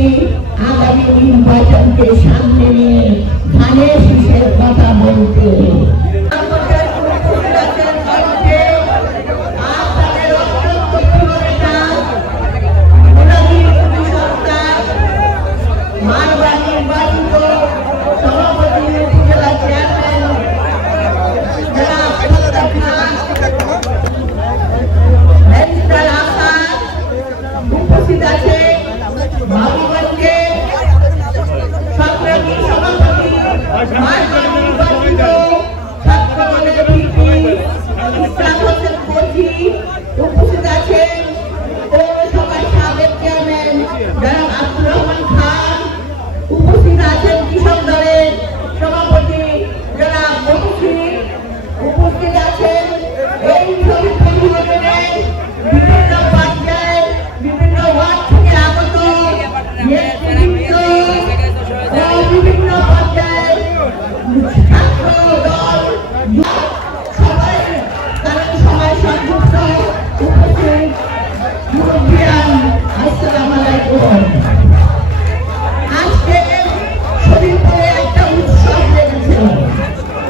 এসেছি আগামী নির্বাচনকে সামনে নিয়ে ধানের শীষের কথা বলতে। উপস্থিত আছেন পৌরসভার সাবেক চেয়ারম্যান জনাব আব্দুর রহমান খান, উপস্থিত আছেন কৃষক দলের সভাপতি জনাব মহিউদ্দিন, উপস্থিত আছেন এই ইউনিয়নের বিভিন্ন পর্যায়ের বিভিন্ন ওয়ার্ড থেকে আগত নেতৃবৃন্দ ও বিভিন্ন পর্যায়ের ছাত্র দল সবাই তারা সবাই সংযুক্ত উপস্থিত মুরব্বিয়ান, আসসালামু আলাইকুম। আজকে শরীরপুরে একটা উৎসব লেগেছে।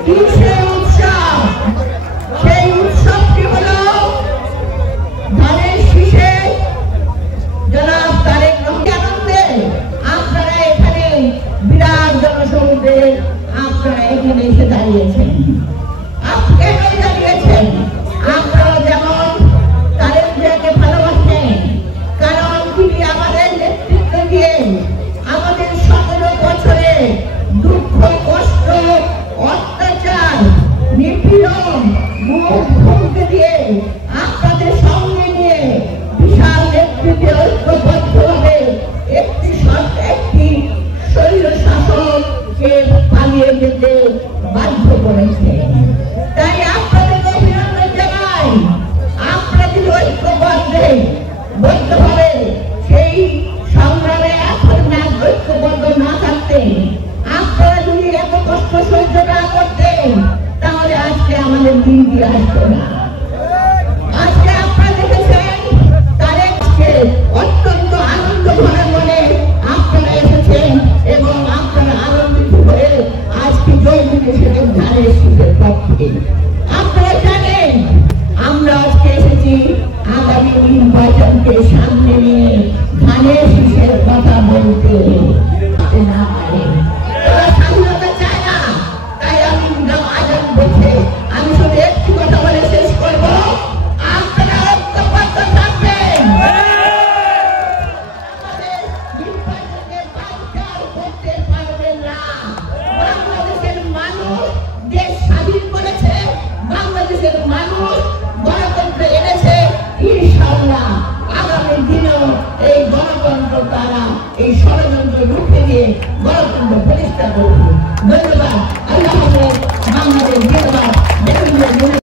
কি সেই উৎসব? সেই উৎসবটি হলো ধানের শীষে জনাব তারেক রহমান আনন্দে আপনারা এখানে বিরাট জনসমুদ্রে আপনারা এখানে এসে দাঁড়িয়েছেন। কেন দাঁড়িয়েছেন? আপনারা যেমন তারেক জিয়াকে ভালোবাসেন, কারণ তিনি আমাদের নেতৃত্ব দিয়ে আমাদের 17 বছরে দুঃখ, কষ্ট, অত্যাচার, নিপীড়ন, মুখকে দিয়ে আপনাদের সঙ্গে নিয়ে বিশাল নেতৃত্বে ঐক্যবদ্ধভাবে একটি শৈল শাসককে পালিয়ে যেতে বাধ্য করেছে। তাই আপনাদের অভিনন্দন জানাই। আপনারা যদি ঐক্যবদ্ধভাবে সেই সংগ্রামে এখন না ঐক্যবদ্ধ না থাকতেন, আপনারা যদি এত কষ্ট সহ্য না করতেন, তাহলে আজকে আমাদের দিন দিয়ে আসতো না। আজকে আপনারা দেখেছেন তারেককে অত্যন্ত আনন্দ ভরা মনে আপনারা এসেছেন এবং আপনারা আনন্দিত হয়ে আজকে জয় দিয়েছেন ধানের শীষের পক্ষে। আপনারা জানেন আমরা আজকে এসেছি আগামী নির্বাচনকে সামনে নিয়ে ধানের শীষের কথা বলতে। না পারে স্বাধীনতা চায় না, তাই আমি আজান বলছে আমি শুধু একটি কথা বলে শেষ করব, আপনারা ঐক্যবদ্ধ থাকবেন। করতে পারবেন না। বাংলাদেশের মানুষ দেশ স্বাধীন করেছে, বাংলাদেশের মানুষ গণতন্ত্র এনেছে। ইনশাআল্লাহ আগামী দিনেও এই গণতন্ত্র তারা এই ষড়যন্ত্র রুখে দিয়ে গণতন্ত্র প্রতিষ্ঠা করবে। ধন্যবাদ।